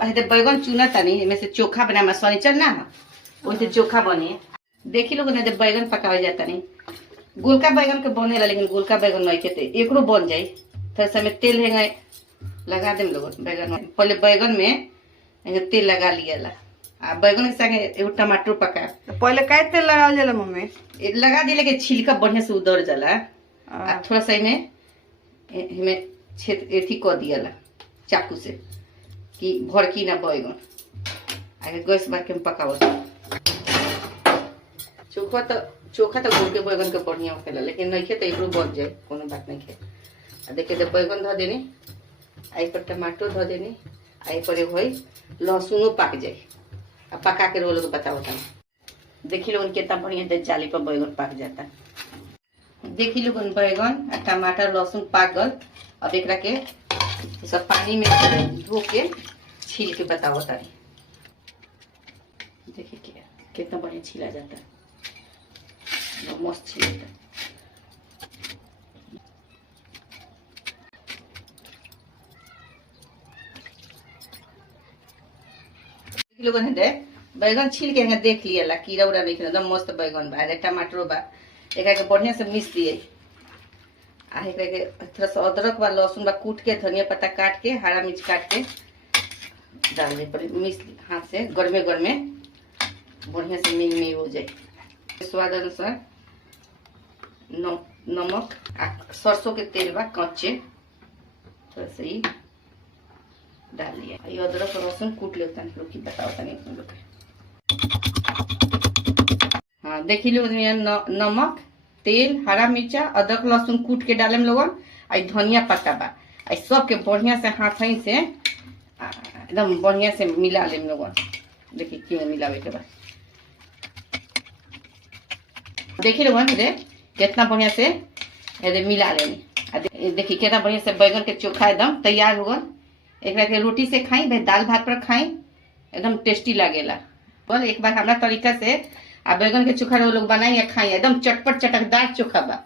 बैगन चुना तनी में से चोखा बना शनिचर ना वैसे चोखा बने देखी लोग ना बैगन पकावे जाता नहीं गोलका बैगन के बनेला लेकिन गोलका बैगन नहीं के एकरो बन जाई थोड़ा सा में तेल है लगा देम लोग बैगन में पहले बैगन में तेल लगा लिया आ बैगन के संगे एगो टमाटर पका पहले काय तेल लगावल जाला मम्मी लगा दिले के छिलका बढ़िया से उतर जाला आ थोड़ा सा में छेद एथी कर दियाला चाकू से कि भड़की ना बैगन आगे गैस बार के पकावत चोखा तो गोल के बैगन के बढ़िया होखेला लेकिन नहीं खे तो एकरो बच जाए कोनो बात नहीं खे आ देखिए तो बैगन धो देनी आई पर टमाटर धो देनी आई पर होई लहसुनो पाक जाए आ पका के रोल बताओ था देखी लोगन कितना बढ़िया जाली पर बैगन पाक जाता देखी लोगन बैगन आ टमाटर लहसुन पाक गल अब एकरा के सब पानी में धो के छील के बताओ तारी देखिए कितना बढ़िया छीला जाता है मस्त छीलता लोगों ने बैगन छील के देख लिया कीड़ा उड़ा नहीं एकदम मस्त बैगन बा टमाटरो बा एक के बढ़िया से मिस दिए आ के थोड़ा सा अदरक बा लहसुन बा कूट के धनिया पत्ता काट के हरा मिर्च काट के डाल दे पर मिस हाथ से गरमे गरमे बढ़िया से मिल हो जाए स्वाद अनुसार नमक आ सरसों के तेल बा कच्चे थोड़ा सा ही डाल लिया ये अदरक और लहसुन कूट लेता है लोग की बताओ तनी लोग हाँ देखी लो नमक तेल हरा मिर्चा अदरक लहसुन कूट के डाले लोगन आई धनिया पत्ता बा आई सब के बढ़िया से हाथ से एकदम बढ़िया से मिला ले लोगन देखिए क्यों मिलावे के बाद देखिए लोगन कितना बढ़िया से मिला लेनी देखिए कितना बढ़िया से बैगन के चोखा एकदम तैयार होगा एक के रोटी से खाई भाई दाल भात पर खाई एकदम टेस्टी लगेला बोल एक बार हमारा तरीका से बैगन के चोखा लोग बनाई या खाई एकदम चटपट चटकदार चोखा बा।